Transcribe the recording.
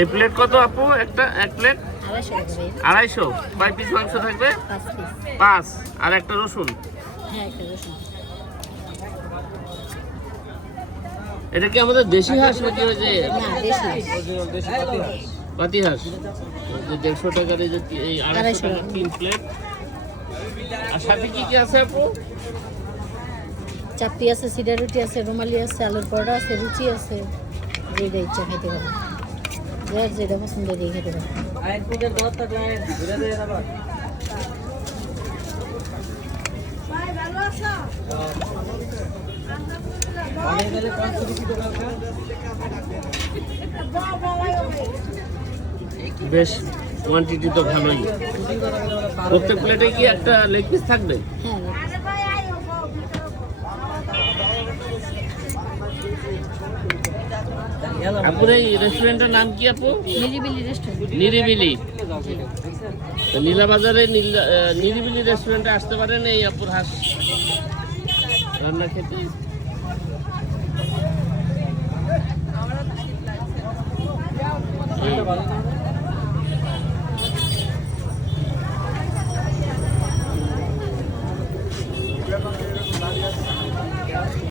এই প্লেট কত আপু? এক প্লেট 250। কয় পিস মাংস থাকবে? 5। আর একটা রসুন। এটা কি আমাদের দেশি হাঁস নাকি ওই যে পাতি হাঁস? 150 টাকার এই যে 250 টাকা 3 প্লেট। আর সাথে কি কি আছে আপু? চাপটি আছে, সিডা রুটি আছে, রুমালি আছে, আলুর পরোটা আছে, রুচি আছে। যেটা ইচ্ছা খাইতে পারেন, যার যেটা পছন্দ দিয়ে খেতে পারেন। বেশ কোয়ান্টিটি তো ভালোই। প্রত্যেক প্লেটে কি একটা লেগ পিস থাকবে? হ্যাঁ, আপুর এই রেস্টুরেন্টের নাম কি আপু? নিরিবিলি রেস্টুরেন্ট। নিরিবিলি। তো নীলাবাজারে নিরিবিলি রেস্টুরেন্টে আসতে পারেন এই আপুর হাঁস রান্না খেতে।